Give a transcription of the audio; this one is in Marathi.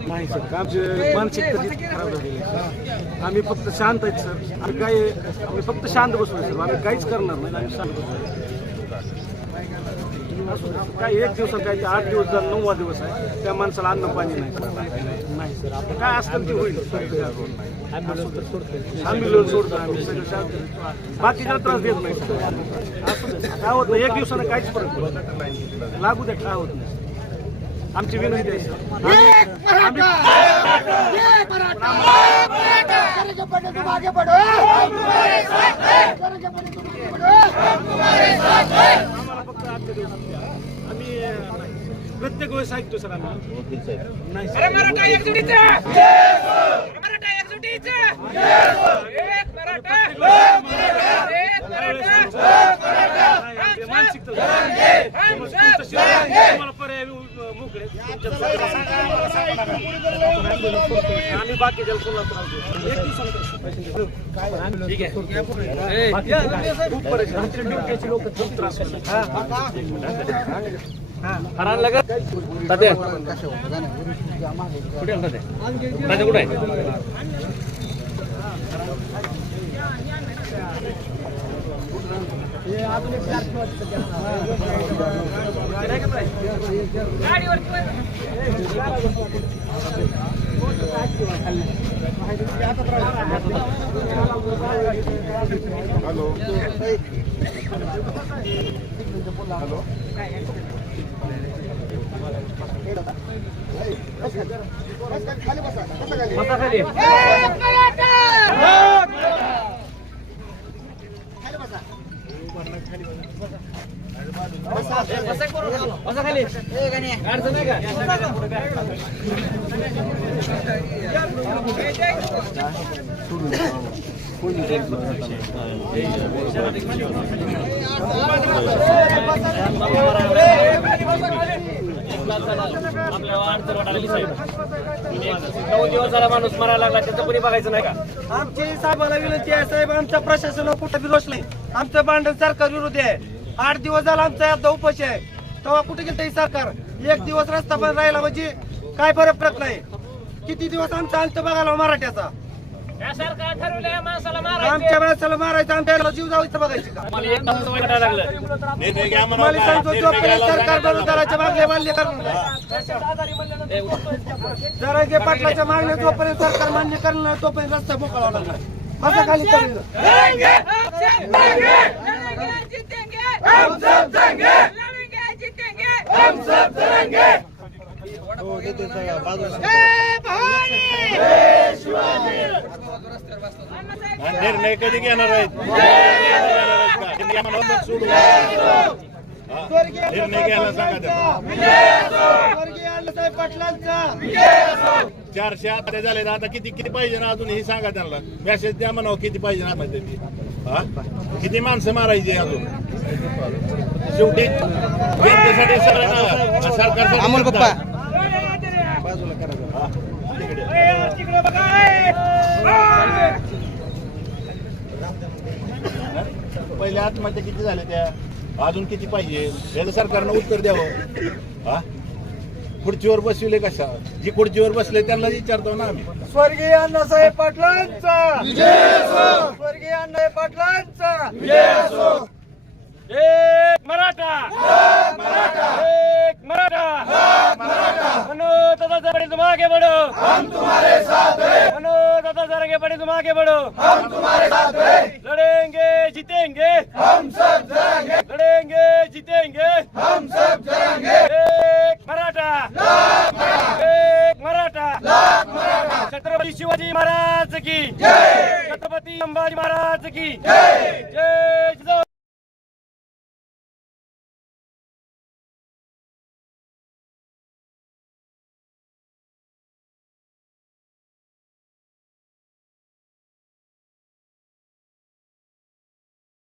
नाही सर आमची मानसिकता जी खराब झालेली आहे आम्ही फक्त शांत आहेत सर. आम्ही काय आम्ही फक्त शांत बसलो सर. आम्ही काहीच करणार नाही आम्ही शांत बसलो काय एक दिवसात काय ते आठ दिवस जर नववा दिवस आहे त्या माणसाला अन्न पाणी नाही. सर नाही सर आपण काय असतं ते होईल. आम्ही सोडतो आम्ही सगळं शांत बाकीचा त्रास देत नाही. सर असू दे काय होत नाही एक दिवसानं काहीच फरक पडत. लागू द्या काय होत नाही. आमची विनंती आहे आम्ही. प्रत्येक वेळेस ऐकतो सर आम्ही. नाही सर. आम्ही बाकी ज्याला कोणाला त्रास देऊ. एक दिवसाला कसं? खूप असं खाली. अडचण लोक नऊ दिवस झाला माणूस मरायला लागला त्याचं कोणी बघायचं नाही का आमची साहेबाला विनंती आहे साहेब आमच्या प्रशासनावर कुठं विरोध नाही. आमचं भांडण सरकार विरोधी आहे. आठ दिवस झाला आमचा आता उपाशी आहे. तेव्हा कुठे गेलं हे सरकार एक दिवस रस्ता बंद राहिला म्हणजे काय फरक पडत नाही किती दिवस आमचा अंत बघायला मराठ्याचा या सरकार ठरवलं या माणसाला आमच्या माणसाला मारायचं आमच्या जीव जायचं बघायचं का मला मला सांगतो जोपर्यंत सरकार बरोबराच्या मागण्या मान्य करणार जरा जे पाटलाच्या मागण्या जोपर्यंत सरकार मान्य करणार नाही, तोपर्यंत रस्ता मोकळा लागणार कसं खाली करेल निर्णय कधी घेणार आहेत निर्णय घ्यायला सांगा त्यांना. पाटलांचा चारशे आता झाले आता किती किती पाहिजे ना अजून हे सांगा त्यांना. मेसेज द्या म्हणावं किती पाहिजे ना म्हणजे किती माणसं मारायची अजून? शेवटी जनतेसाठी सगळ्यांना सरकार अमोल पप्पा. पहिले आत्महत्या किती झाल्या त्या? अजून किती पाहिजे? याचं सरकारनं उत्तर द्यावं. हा? खुर्चीवर बसविले कशा? जी खुर्चीवर बसले त्यांना विचारतो ना आम्ही. स्वर्गीय अण्णासाहेब पाटलांचा. स्वर्गीय अण्णासाहेब पाटलांचा एक मराठा एक मराठा मनो दादा जरा तुम आगे बढ़ो हम तुम्हारे साथ हैं मनो दादा जरा बड़े तुम आगे बढ़ो। हम तुम्हारे साथ हैं। लड़ेंगे जीतेंगे। हम सब लड़ेंगे लड़ेंगे जीतेंगे। हम सब लड़ेंगे एक मराठा। एक मराठा। छत्रपती शिवाजी महाराज की। छत्रपती संभाजी महाराज की। जय।